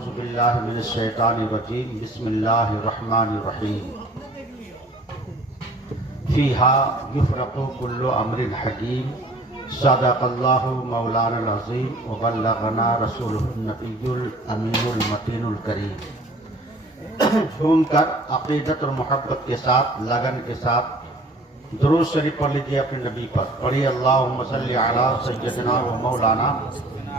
اعوذ باللہ من الشیطان الرجیم بسم اللہ الرحمن الرحیم فیہا یفرق کل امر حکیم صدق اللہ مولانا العظیم وبلغنا رسولہ النبی الامین المتین الکریم۔ جھوم کر عقیدت اور محبت کے ساتھ لگن کے ساتھ درود شریف پڑھ لیجیے اپنے نبی پر۔ پڑھیے اللہم صلی علی سیدنا و مولانا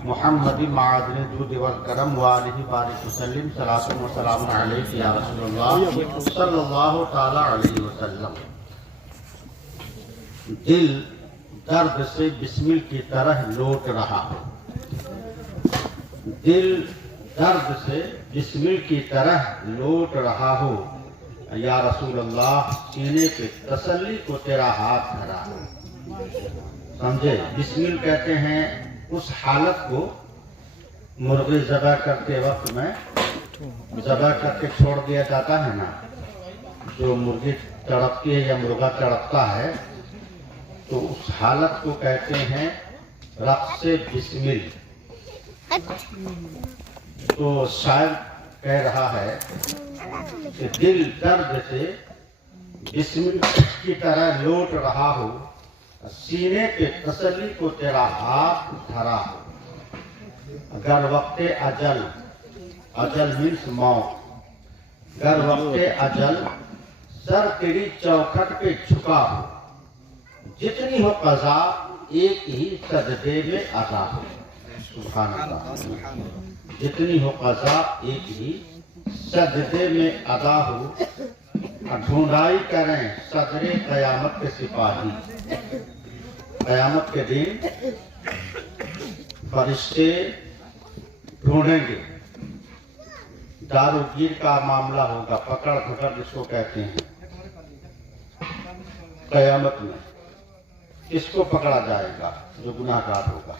محمد معادن الجود والکرم وآلہ بارک وسلم صلاۃ و سلام علیک یا رسول اللہ صلی اللہ تعالی علیہ وسلم۔ دل درد سے بسمل کی طرح لوٹ رہا ہو، دل درد سے بسمل کی طرح لوٹ رہا ہو، یا رسول اللہ سینے پہ تسلی کو تیرا ہاتھ دھرا ہو۔ سمجھے؟ بسمل کہتے ہیں اس حالت کو مرغی ذبح کرتے وقت میں ذبح کر کے چھوڑ دیا جاتا ہے نا، جو مرغی تڑپتی ہے یا مرغا تڑپتا ہے تو اس حالت کو کہتے ہیں رقص بسمل۔ تو شاعر کہہ رہا ہے کہ دل درد سے بسمل کی طرح لوٹ رہا ہو، سینے پہ تسلی کو تیرا ہاتھ دھرا ہو۔ اگر وقت اجل، اجل مینس موت، اگر وقت اجل سر تیری چوکھٹ پہ جھکا ہو، جتنی ہو قضا ایک ہی سجدے میں ادا ہو۔ سبحان اللہ۔ جتنی ہو قضا ایک ہی سجدے میں ادا ہو، ڈھونڈائی کریں صدر قیامت کے سپاہی۔ قیامت کے دن فرشتے ڈھونڈیں گے، دارو گیر کا معاملہ ہوگا، پکڑ دھکڑ جس کو کہتے ہیں۔ قیامت میں کس کو پکڑا جائے گا؟ جو گناہ گار ہوگا،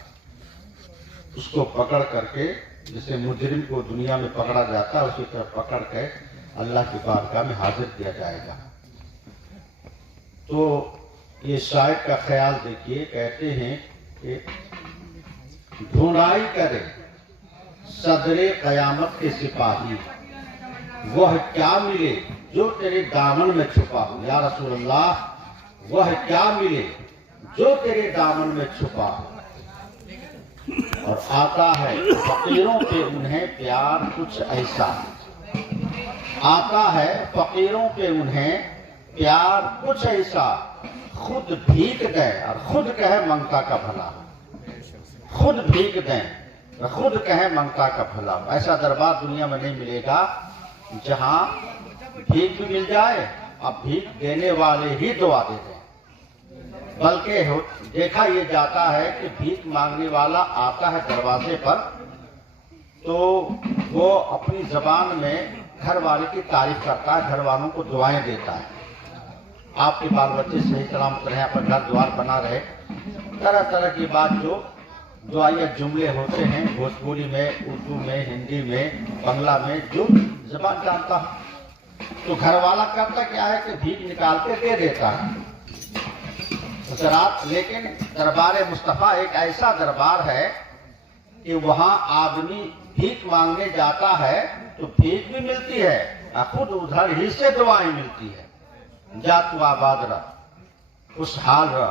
اس کو پکڑ کر کے جسے مجرم کو دنیا میں پکڑا جاتا ہے اسی طرح پکڑ کے اللہ کی بارگاہ میں حاضر کیا جائے گا۔ تو یہ شاعر کا خیال دیکھیے، کہتے ہیں کہ ڈھونڈائی کرے صدر قیامت کے سپاہی، وہ کیا ملے جو تیرے دامن میں چھپا ہو۔ یا رسول اللہ وہ کیا ملے جو تیرے دامن میں چھپا ہو۔ اور آتا ہے فقیروں پہ انہیں پیار کچھ ایسا، آتا ہے فقیروں پہ انہیں پیار کچھ ایسا، خود بھیگ دیں اور خود کہے منگتا کا بھلا، خود بھیگ دیں اور خود کہے منگتا کا بھلا۔ ایسا دربار دنیا میں نہیں ملے گا جہاں بھیگ بھی مل جائے اور بھیگ دینے والے ہی دعا دے دیں، بلکہ دیکھا یہ جاتا ہے کہ بھیک مانگنے والا آتا ہے دروازے پر تو وہ اپنی زبان میں گھر والے کی تعریف کرتا ہے، گھر والوں کو دعائیں دیتا ہے، آپ کے بال بچے صحیح سلامت رہیں، اپنا گھر دوار بنا رہے، طرح طرح کی بات جو دعائیہ جملے ہوتے ہیں بھوجپوری میں، اردو میں، ہندی میں، بنگلہ میں، جو زبان جانتا ہے۔ تو گھر والا کرتا کیا ہے کہ بھیک نکال کے دے دیتا ہے حضرات۔ لیکن دربار مصطفیٰ ایک ایسا دربار ہے کہ وہاں آدمی بھیک مانگنے جاتا ہے تو بھیک بھی ملتی ہے اور خود ادھر ہی سے دعائیں ملتی ہے۔ جا تو آباد رہ، خوشحال رہ،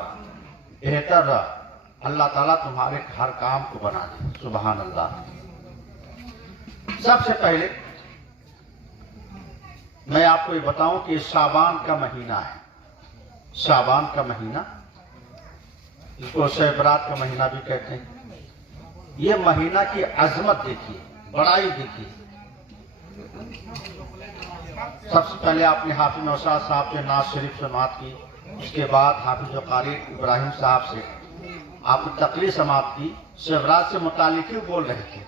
بہتر رہ، اللہ تعالیٰ تمہارے ہر کام کو بنا دے۔ سبحان اللہ۔ سب سے پہلے میں آپ کو یہ بتاؤں کہ شعبان کا مہینہ ہے، شعبان کا مہینہ، اس کو شب برات کا مہینہ بھی کہتے ہیں۔ یہ مہینہ کی عظمت دیکھیے، بڑائی دیکھیے۔ سب سے پہلے آپ نے حافظ نوشاد صاحب سے ناز شریف سماعت کی، اس کے بعد حافظ و قاری ابراہیم صاحب سے آپ نے تقریر سماعت کی۔ شب برات سے متعلق ہی بول رہے تھے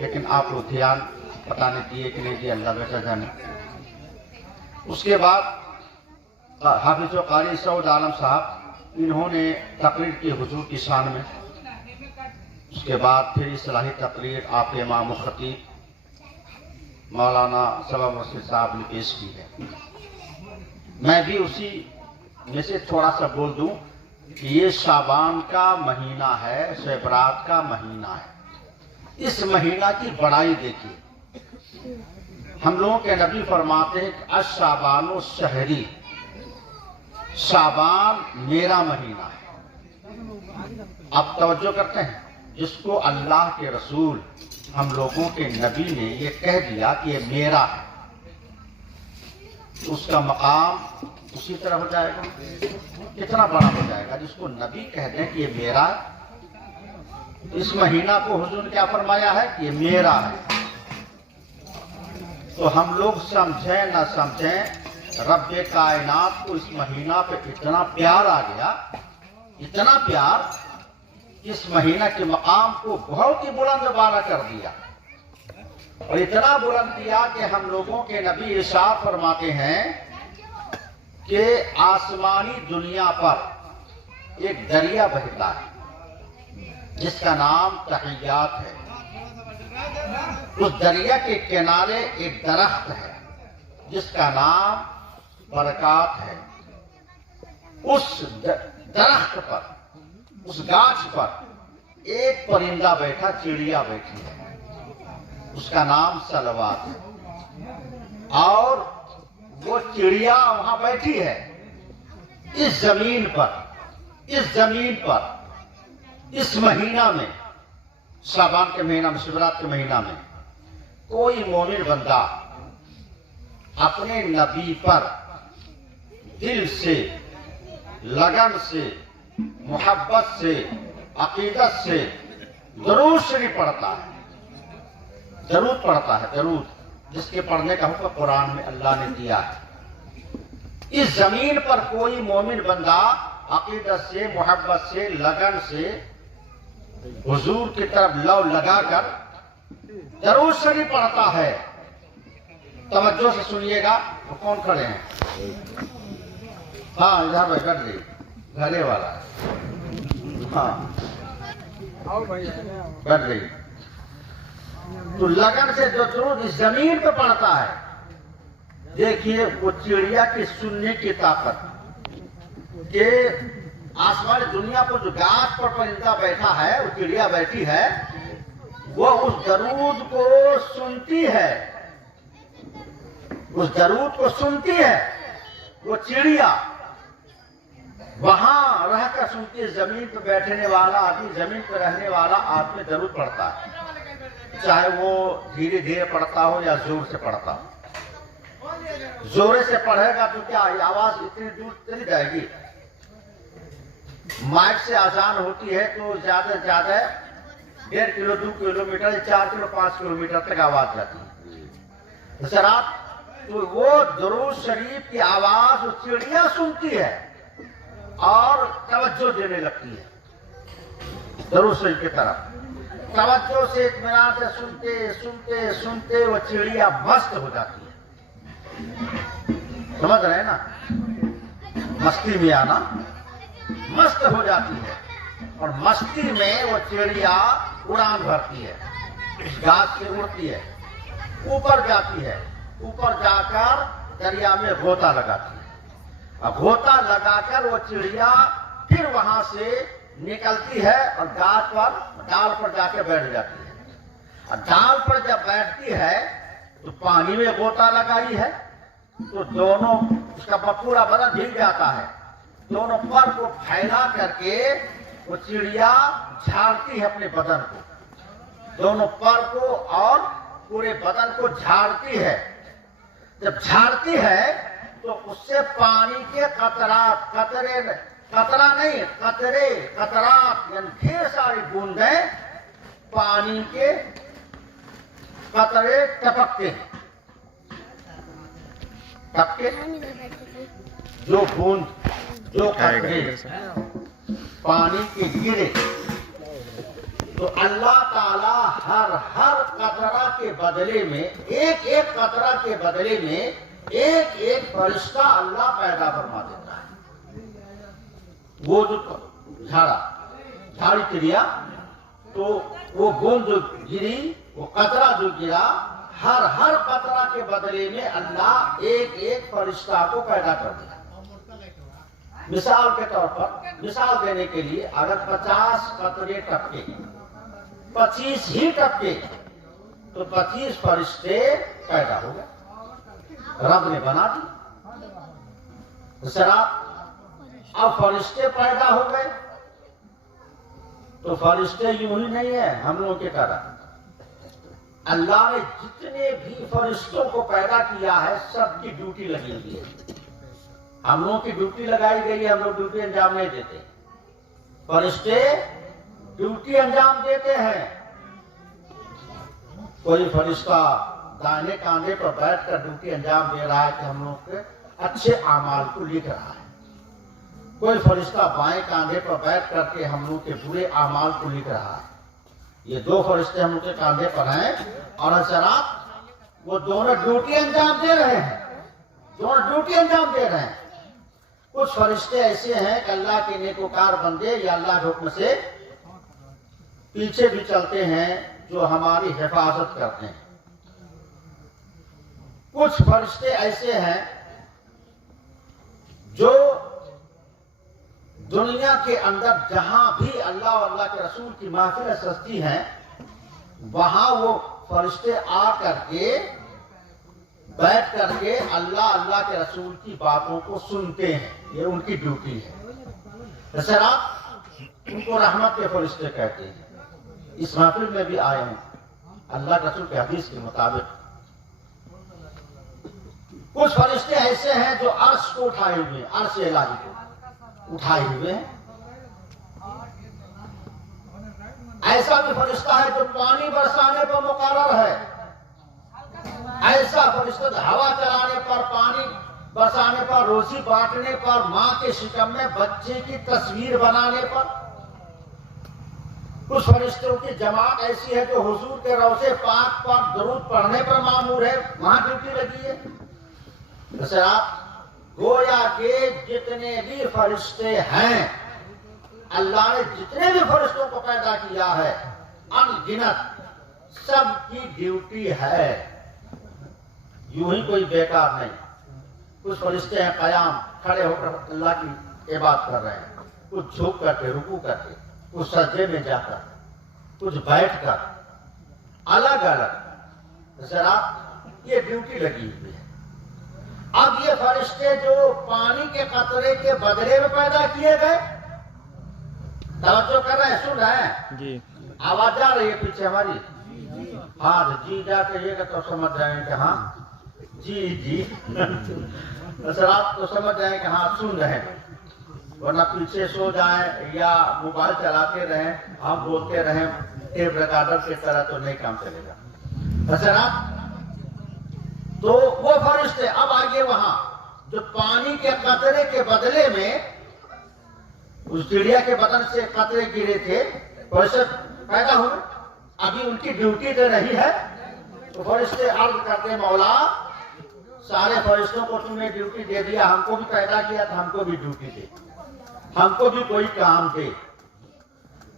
لیکن آپ لوگ دھیان پتہ نہیں دیے کہ نہیں دیے، اللہ بیٹا جانے۔ اس کے بعد حافظ و قاری سعود عالم صاحب، انہوں نے تقریر کی حضور کی شان میں۔ اس کے بعد پھر اصلاحی تقریر آپ کے امام و خطیب مولانا سبا مرشد صاحب نے پیش کی ہے۔ میں بھی اسی میں سے تھوڑا سا بول دوں کہ یہ شعبان کا مہینہ ہے، شب برات کا مہینہ ہے۔ اس مہینہ کی بڑائی دیکھیے، ہم لوگوں کے نبی فرماتے ہیں کہ الشعبان شہری، شعبان میرا مہینہ ہے۔ آپ توجہ کرتے ہیں، جس کو اللہ کے رسول ہم لوگوں کے نبی نے یہ کہہ دیا کہ یہ میرا ہے، اس کا مقام اسی طرح ہو جائے گا، کتنا بڑا ہو جائے گا۔ جس کو نبی کہہ دیں کہ یہ میرا ہے، اس مہینہ کو حضور نے کیا فرمایا ہے کہ یہ میرا ہے۔ تو ہم لوگ سمجھیں نہ سمجھیں، رب کائنات کو اس مہینہ پہ اتنا پیار آ گیا، اتنا پیار، اس مہینہ کے مقام کو بہت ہی بلند بالا کر دیا، اور اتنا بلند کیا کہ ہم لوگوں کے نبی ارشاد فرماتے ہیں کہ آسمانی دنیا پر ایک دریا بہتا ہے جس کا نام تحیات ہے۔ اس دریا کے کنارے ایک درخت ہے جس کا نام برکات ہے۔ اس درخت پر، اس گاچھ پر ایک پرندہ بیٹھا، چڑیا بیٹھی ہے، اس کا نام سلوات ہے، اور وہ چڑیا وہاں بیٹھی ہے۔ اس زمین پر، اس زمین پر، اس مہینہ میں، شعبان کے مہینہ میں، شبرات کے مہینہ میں، کوئی مومن بندہ اپنے نبی پر دل سے، لگن سے، محبت سے، عقیدت سے درود شریف پڑھتا ہے، درود پڑھتا ہے، درود، جس کے پڑھنے کا حکم قرآن میں اللہ نے دیا ہے۔ اس زمین پر کوئی مومن بندہ عقیدت سے، محبت سے، لگن سے حضور کی طرف لو لگا کر درود شریف پڑھتا ہے۔ توجہ سے سنیے گا، وہ کون کھڑے ہیں؟ ہاں ادھر بھائی کر دی، گھرے والا، ہاں کر دی۔ تو لگن سے جو درود اس زمین پہ پڑھتا ہے، دیکھیے وہ چڑیا کی سننے کی طاقت، کہ آسمان دنیا پر جو گاچھ پر پرندہ بیٹھا ہے، وہ چڑیا بیٹھی ہے، وہ اس درود کو سنتی ہے، اس درود کو سنتی ہے۔ وہ چڑیا وہاں رہ کر سنتی ہے۔ زمین پہ بیٹھنے والا آدمی، زمین پہ رہنے والا آدمی درود پڑھتا ہے، چاہے وہ دھیرے دھیرے پڑھتا ہو یا زور سے پڑھتا ہو۔ زور سے پڑھے گا تو کیا آواز اتنی دور چلی جائے گی؟ مائک سے اذان ہوتی ہے تو زیادہ سے زیادہ 1.5 کلو 2 کلومیٹر 4 کلو 5 کلومیٹر تک آواز جاتی ہے۔ حضرات، تو وہ درود شریف کی آواز وہ چڑیا سنتی ہے اور توجہ دینے لگتی ہے درود شریف کی طرف۔ توجہ سے، اطمینان سے سنتے سنتے سنتے وہ چڑیا مست ہو جاتی ہے۔ سمجھ رہے ہیں نا؟ مستی میں آنا، مست ہو جاتی ہے، اور مستی میں وہ چڑیا اڑان بھرتی ہے، گاچھ سے اڑتی ہے، اوپر جاتی ہے، اوپر جا کر دریا میں غوطہ لگاتی ہے۔ اب غوطہ لگا کر وہ چڑیا پھر وہاں سے نکلتی ہے اور گاچھ پر، ڈال پر جا کے بیٹھ جاتی ہے۔ اور ڈال پر جب بیٹھتی ہے تو پانی میں غوطہ لگائی ہے تو دونوں، اس کا پورا بدن بھیگ جاتا ہے، دونوں پر کو پھیلا کر کے وہ چڑیا جھاڑتی ہے اپنے بدن کو، دونوں پر کو اور پورے بدن کو جھاڑتی ہے۔ جب جھاڑتی ہے تو اس سے پانی کے قطرات، قطرہ نہیں، قطرے، قطرات، یعنی ڈھیر ساری بوندیں پانی کے قطرے ٹپکتے ہیں۔ ٹپکے، جو بوند، جو قطرے پانی کے گرے تو اللہ تعالی ہر قطرہ کے بدلے میں، ایک ایک قطرہ کے بدلے میں ایک ایک فرشتہ اللہ پیدا فرما دیتا ہے۔ وہ جو جھاڑی چڑیا، تو وہ بوند جو گری، وہ قطرہ جو گرا، ہر قطرہ کے بدلے میں اللہ ایک ایک فرشتہ کو پیدا کر دیا۔ مثال کے طور پر، مثال دینے کے لیے، اگر 50 قطرے ٹپکے، 25 ہی ٹپکے तो 25 फरिश्ते पैदा हो गए, रब ने बना दी। जरा अब फरिश्ते पैदा हो गए तो फरिश्ते यूं ही नहीं है हम लोगों के तरह। अल्लाह ने जितने भी फरिश्तों को पैदा किया है सबकी ड्यूटी लगी हुई है। हम लोगों की ड्यूटी लगाई गई है, हम लोग ड्यूटी अंजाम नहीं देते, फरिश्ते ड्यूटी अंजाम देते हैं। कोई फरिश्ता दाहिने कांधे पर बैठकर ड्यूटी अंजाम दे रहा है कि हम लोग के अच्छे आमाल को लिख रहा है। कोई फरिश्ता बाएं कांधे पर बैठ करके हम लोग के बुरे आमाल को लिख रहा है। ये दो फरिश्ते हम लोग के कांधे पर हैं और हज़रात वो दोनों ड्यूटी अंजाम दे रहे हैं, दोनों ड्यूटी अंजाम दे रहे हैं। कुछ फरिश्ते ऐसे हैं कि अल्लाह के नेकोकार बंदे या अल्लाह के हुक्म से पीछे भी चलते हैं जो हमारी हिफाजत करते हैं। कुछ फरिश्ते ऐसे हैं जो दुनिया के अंदर जहां भी अल्लाह और अल्लाह के रसूल की महफिल सजती हैं वहां वो फरिश्ते आ करके बैठ करके अल्लाह अल्लाह के रसूल की बातों को सुनते हैं। ये उनकी ड्यूटी है। जैसे आप उनको रहमत के फरिश्ते कहते हैं। इस महफिल में भी आए हैं अल्लाह के रसूल के हदीस के मुताबिक। कुछ फरिश्ते ऐसे हैं जो अर्श को उठाए हुए हैं, अर्श इलाही को उठाए हुए हैं। ऐसा भी फरिश्ता है जो पानी बरसाने पर मुकर्रर है। ऐसा फरिश्ता हवा चलाने पर, पानी बरसाने पर, रोजी बांटने पर, मां के शिकम में बच्चे की तस्वीर बनाने पर। कुछ फरिश्तों की जमात ऐसी है जो हुजूर के रौज़े पाक पर दरूद पढ़ने पर मामूर है, वहां ड्यूटी लगी है। जैसे आप गोया के जितने भी फरिश्ते हैं, अल्लाह ने जितने भी फरिश्तों को पैदा किया है अनगिनत, सबकी ड्यूटी है, यूं ही कोई बेकार नहीं। कुछ फरिश्ते हैं कयाम खड़े होकर अल्लाह की इबादत कर रहे हैं, कुछ झुक करके, रुकू करके, कुछ सज्जे में जाकर, कुछ बैठकर, अलग अलग। जरा ये ड्यूटी लगी हुई है। अब ये फरिश्ते जो पानी के कतरे के बदले में पैदा किए गए, तवज्जो कर रहे हैं, सुन रहे हैं जी, आवाज आ रही है पीछे हमारी? हाँ जी जा कहिएगा तो समझ जाएंगे कि हाँ जी जी सर आप तो समझ जाए कि हाँ सुन रहे हैं, वरना पीछे सो जाए या मोबाइल चलाते रहें, हम बोलते रहें टेप रिकॉर्डर की तरह तो नहीं काम चलेगा। सर आप तो वो फरिश्ते अब आगे वहां जो पानी के कतरे के बदले में उस चिड़िया के बदन से कतरे गिरे थे, फरिश्ते पैदा हुए। अभी उनकी ड्यूटी तो नहीं है, तो फरिश्ते अर्ज करते मौला सारे फरिश्तों को तुमने ड्यूटी दे दिया, हमको भी पैदा किया था, हमको भी ड्यूटी दे, हमको भी कोई काम दे।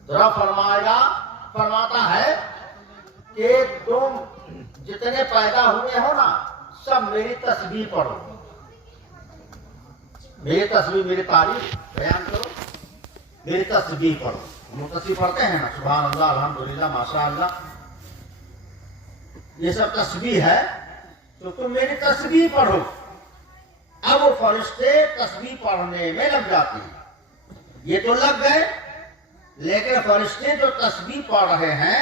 जरा फरमाता है कि तुम जितने पैदा हुए हो ना सब मेरी तस्बीह पढ़ो, मेरी तस्बीह, मेरी तारीफ बयान करो, मेरी तस्बीह पढ़ो। हम तस्बीह पढ़ते हैं ना, सुभान अल्लाह, अल्हम्दुलिल्लाह, माशा अल्लाह, ये सब तस्बीह है, तो तुम मेरी तस्बीह पढ़ो। अब वो फरिश्ते तस्बीह पढ़ने में लग जाते हैं। ये तो लग गए, लेकिन फरिश्ते जो तस्बीह पढ़ रहे हैं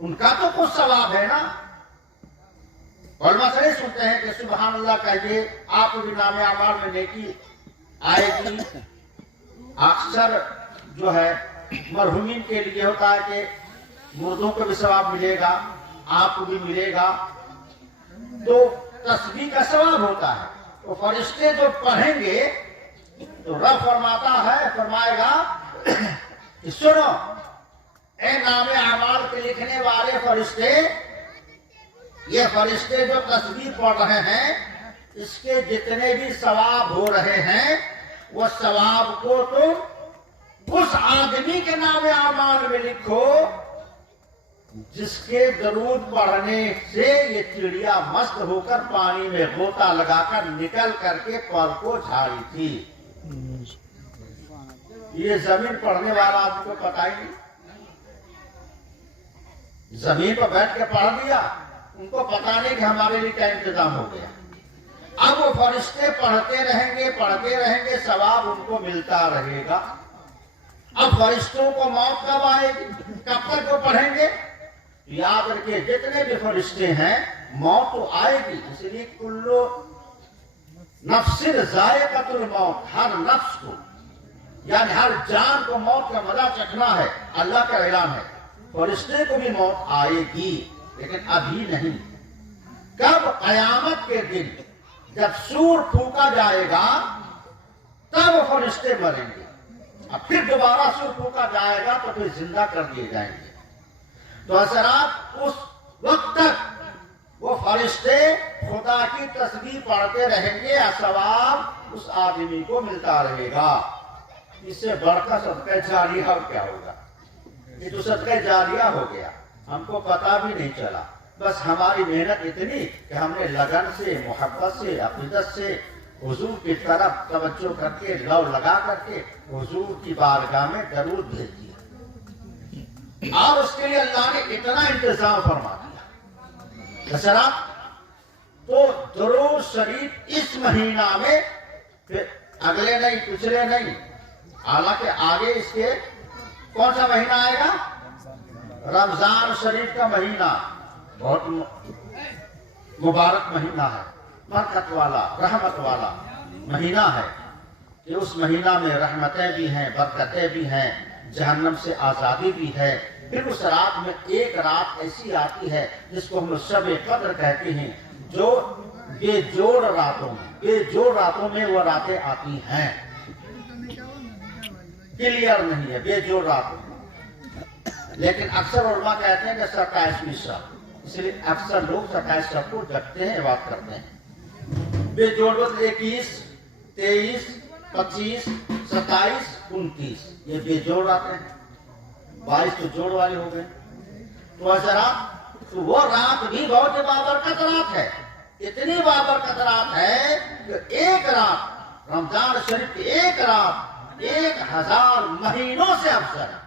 उनका तो कुछ सवाब है ना। उलमा से नहीं सुनते हैं कि सुभान अल्लाह कहिए, आप भी नामे आमाल में नेकी आएगी। अक्सर जो है मरहुमीन के लिए होता है कि मुर्दों को भी सवाब मिलेगा, आपको भी मिलेगा, तो तस्बीह का सवाब होता है। तो फरिश्ते जो पढ़ेंगे तो रब फरमाएगा कि सुनो ए नामे आमाल के लिखने वाले फरिश्ते, ये फरिश्ते जो तस्बीह पढ़ रहे हैं इसके जितने भी सवाब हो रहे हैं वो सवाब को तुम उस आदमी के नामे आमाल में लिखो जिसके दरूद पढ़ने से ये चिड़िया मस्त होकर पानी में गोता लगाकर निकल करके पर को झाड़ी थी। ये जमीन पढ़ने वाला आदमी को पता ही नहीं। जमीन पर बैठ के पढ़ दिया, उनको पता नहीं कि हमारे लिए क्या इंतजाम हो गया। अब वो फरिश्ते पढ़ते रहेंगे, सवाब उनको मिलता रहेगा। अब फरिश्तों को मौत कब आएगी, कब तक वो पढ़ेंगे? याद रखिए, जितने भी फरिश्ते हैं मौत तो आएगी, इसलिए कुल्लो नफ्सिन ज़ायक़तुल मौत, हर नफ्स को यानी हर जान को मौत का मजा चखना है। अल्लाह का ऐलान है, फरिश्ते को भी मौत आएगी, लेकिन अभी नहीं। कब? कयामत के दिन जब सूर फूका जाएगा तब फरिश्ते मरेंगे, अब फिर दोबारा सूर फूका जाएगा तो फिर जिंदा कर दिए जाएंगे। तो हज़रात, उस वक्त तक वो फरिश्ते खुदा की तस्बीह पढ़ते रहेंगे, सवाब उस आदमी को मिलता रहेगा। इससे बढ़कर सदका जारिया क्या होगा? ये तो सदका जारिया हो गया, हमको पता भी नहीं चला। बस हमारी मेहनत इतनी कि हमने लगन से, मोहब्बत से, अकीदत से हुजूर की तरफ तवज्जो करके, लव लगा करके हुजूर की बारगाह में दरूद भेज दिया, और उसके लिए अल्लाह ने इतना इंतजाम फरमा दिया। दशहरा तो दरूद शरीफ इस महीना में, फिर अगले नहीं, पिछले नहीं, हालांकि आगे इसके कौन सा महीना आएगा? रमजान शरीफ का महीना बहुत मुबारक महीना है, बरकत वाला, रहमत वाला महीना है कि उस महीना में रहमतें भी हैं, बरकतें भी हैं, जहन्नम से आजादी भी है। फिर उस रात में एक रात ऐसी आती है जिसको हम शब कद्र कहते हैं, जो बेजोड़ रातों में वो रातें आती हैं, क्लियर नहीं है, बेजोड़ रातों में। लेकिन अक्सर उलमा कहते हैं कि 27वीं शब, इसलिए अक्सर लोग 27 शब को जगते हैं, बात करते हैं। बेजोड़ 21, 23, 25, 27, 29 ये बेजोड़ आते हैं, 22 तो जोड़ वाले हो गए। तो जरा तो वो रात भी बहुत बाबरकत रात है, इतनी बाबरकत रात है कि एक रात, रमजान शरीफ की एक रात 1000 महीनों से अफजल है,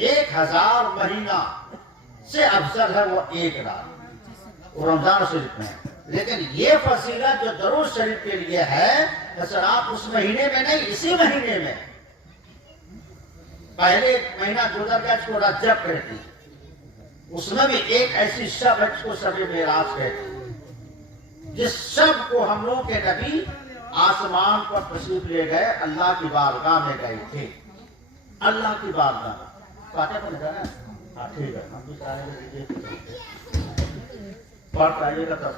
1000 महीना से अफजल है वो एक रात, वो रमजान शरीफ में है। लेकिन ये फसीलत जो दरूद शरीफ के लिए है, सर आप उस महीने में नहीं, इसी महीने में। पहले एक महीना गुजर गया जिसको रजब कहती, उसमें भी एक ऐसी शब है जिसको शब-ए मेराज कहती, जिस शब को हम लोग के नबी आसमान पर तशरीफ ले गए, अल्लाह की बारगाह में गए थे। अल्लाह की बारगाह पाते पर जाना, हाँ ठीक है, हम भी सारे पढ़ पाइएगा तब।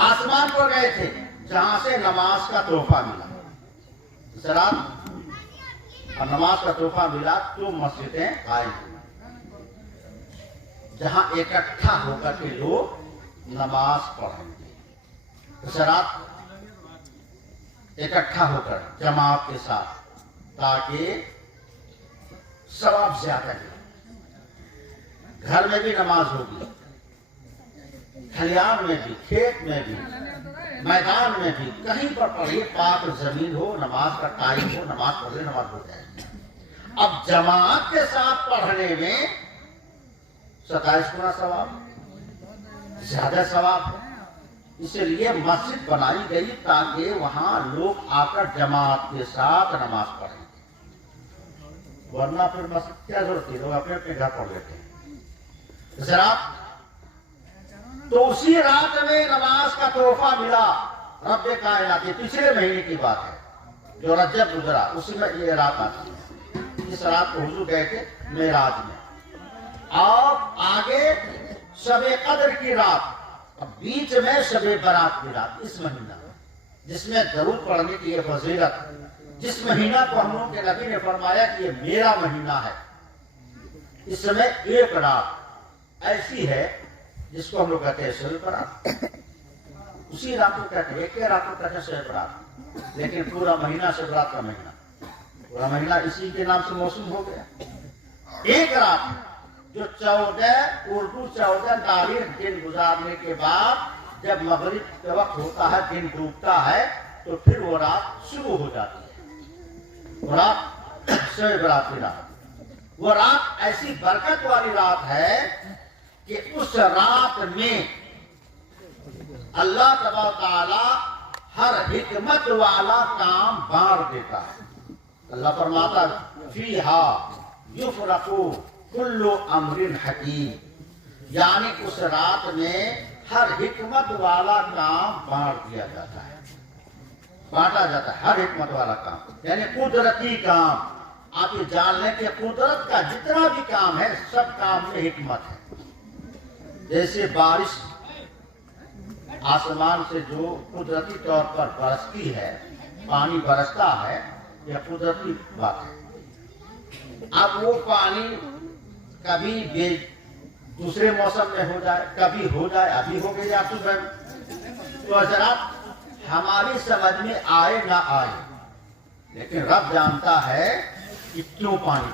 आसमान पर गए थे जहां से नमाज का तोहफा मिला, जरा और नमाज का तोहफा मिला तो मस्जिदें आई, जहां इकट्ठा होकर के लोग नमाज पढ़ेंगे। शरात इकट्ठा होकर जमात के साथ, ताकि सवाब ज्यादा मिले। घर में भी नमाज होगी, खलियान में भी, खेत में भी, मैदान में भी, कहीं पर पढ़िए, पाक जमीन हो, नमाज का टाइम हो, नमाज पढ़े, नमाज हो जाएगी। अब जमात के साथ पढ़ने में 27 गुना सवाब, ज्यादा सवाब है। इसलिए मस्जिद बनाई गई ताकि वहां लोग आकर जमात के साथ नमाज पढ़ें, वरना फिर मस्जिद क्या जरूरत है, लोग अपने अपने घर पढ़ लेते हैं। जरा तो उसी रात में नमाज का तोहफा मिला रब्बे कायनात की, पिछले महीने की बात है, जो रजब गुजरा उसी में ये रात आती है। इस रात को हुजूर गए थे मेराज में, और आगे शबे कद्र की रात, अब बीच में शबे बारात की रात, इस महीना जिसमें दरूद पढ़ने की ये फजीलत, जिस महीना को हम लोग के नबी ने फरमाया कि ये मेरा महीना है, इसमें एक रात ऐसी है जिसको हम लोग कहते हैं शब बारात। उसी रात को कहते हैं, एक रात को कहते हैं शब बारात, लेकिन पूरा महीना शब रात का महीना, पूरा महीना इसी के नाम से मौसूम हो गया। एक रात जो 14 तारीख दिन गुजारने के बाद जब मगरिब के वक्त होता है, दिन डूबता है, तो फिर वो रात शुरू हो जाती है, वो रात शब बारात की रात। وہ رات ایسی برکت والی رات ہے کہ اس رات میں اللہ تبارک تعالی ہر حکمت والا کام بانٹ دیتا ہے. اللہ فرماتا فیہا یفرق کل امر حکیم، یعنی اس رات میں ہر حکمت والا کام بانٹ دیا جاتا ہے، بانٹا جاتا ہے ہر حکمت والا کام، یعنی قدرتی کام. آپ یہ جان لیں کہ قدرت کا جتنا بھی کام ہے سب کام میں حکمت ہے. جیسے بارش آسمان سے جو قدرتی طور پر برستی ہے، پانی برستا ہے، یہ قدرتی بات ہے. اب وہ پانی کبھی دوسرے موسم میں ہو جائے، کبھی ہو جائے، ابھی ہو گئی آپ صبح میں، تو حضرات ہماری سمجھ میں آئے نہ آئے، لیکن رب جانتا ہے کہ کیوں پانی